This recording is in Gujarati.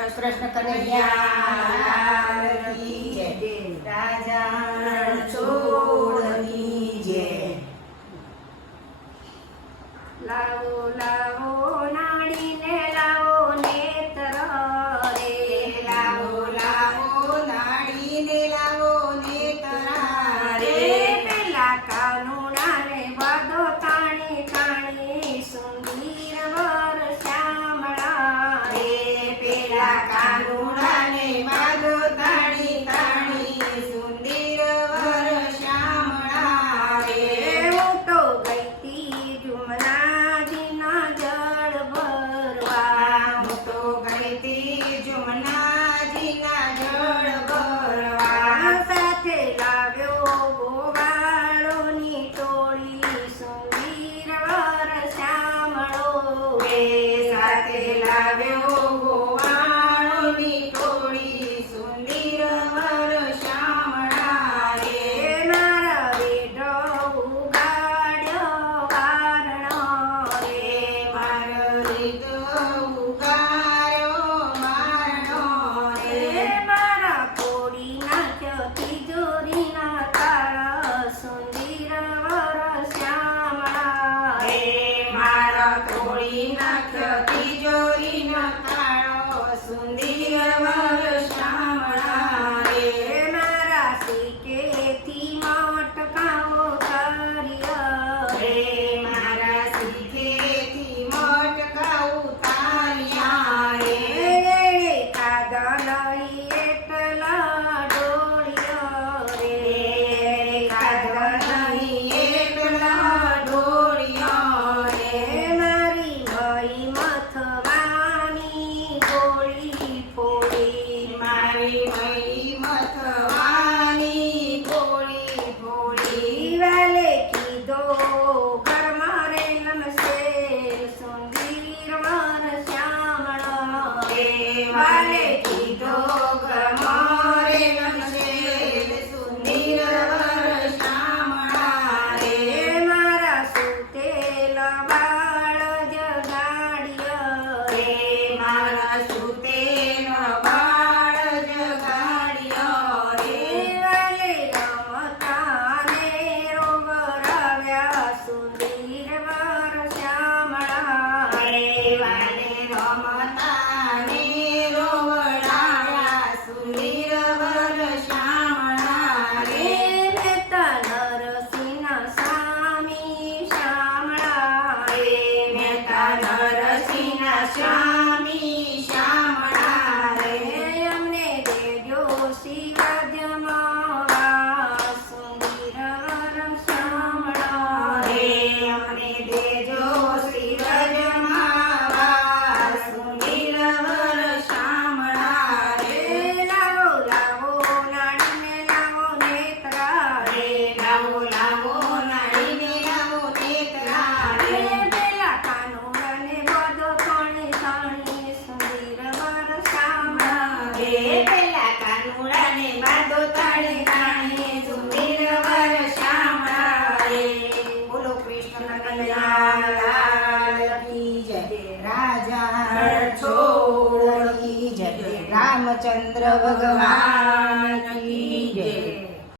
કૃષ્ણ કનૈયા કી જય, રાજા છોડની જય. લાવો લાવો નાળીને લાવો નેત્ર રે, લાવો લાવો નાળીને લાવો નેતરા રે. પેલા કાનુડાને વાદો તાણી તાણી સુંદર વર શ્યામળા રે પેલા કાનુડાને બાંધો તાણી તાણી સુંદર વર શ્યામળા રે. હું તો ગઈતી જુમનાજીના જળ ભરવા, હું તો ગઈતી જુમનાજીના જળ ભરવા. સાથે લાવ્યો ગોવાળોની ટોળી સુંદર વર શ્યામળો રે સાથે લાવ્યો ગોવાળોની ટોળી સુંદર વર શ્યામળા રે. મારા વેઢો ઉગાડ્યો વારણો રે, મારો રીતો ઉગાર્યો મારનો રે. મારા કોડી નાખ્યો તિજોરીના તાળા સુંદર વર શ્યામળા રે મારા તોડી નાખ્યો તિજોરીનો તાળો સુંદર વર શ્યામળા રે. મારા શીકેથી મટકાઓ કર્યો રે મારા શીખેથી મોટકા ઉતાર્યા રે. કાગળઈ એટલા ડોળ્યો રે, કાગળની એકલા ડોળિયો રે. મારી મઈ મથવાની ગોળી ફોડી, મારી મઈ મથવાની ગોળી ફોડી. દિવાલે કીધો ઘરમાં રે નમસે સુંદર વર શ્યામળા વાલે કીધો ગમરે ગમશે સુંદર વર શ્યામળા રે. મારા સુતેલા બાળ જગાડ્યો રે મારા સુતેલો બાળ જગાડ્યો રે. દિવાલે રમતા ને રોવરાવ્યા સુંદર વર શ્યામળા રે વાલે રમતા ને રોવડાવ્યા સુંદર વર શ્યામળા રે. મહેતા નરસિંહ સ્વામી શ્યામળા રે મહેતા નરસિંહ સ્વામી શ્યામળા રે. અમને દેજો શિવજમાવા સુંદર વર શ્યામળા રે અમને દેજો શિવ જમાવા સુંદર વર શ્યામળા રે. લાવો લાવો નાડીને લાવો નેત્રા રે લાવો લાવો નાળીને લાવો નેતરા રે. પેલા કાનુડાને બધો તણી તણી સુંદર વર શ્યામળા રે પેલા કાનુડાને બાંધો તાળે તાળે સુંદર વર શ્યામળા રે. બોલો કૃષ્ણ કનૈયા લાલ કી જય, રાજા છોડ કી જય, રામચંદ્ર ભગવાન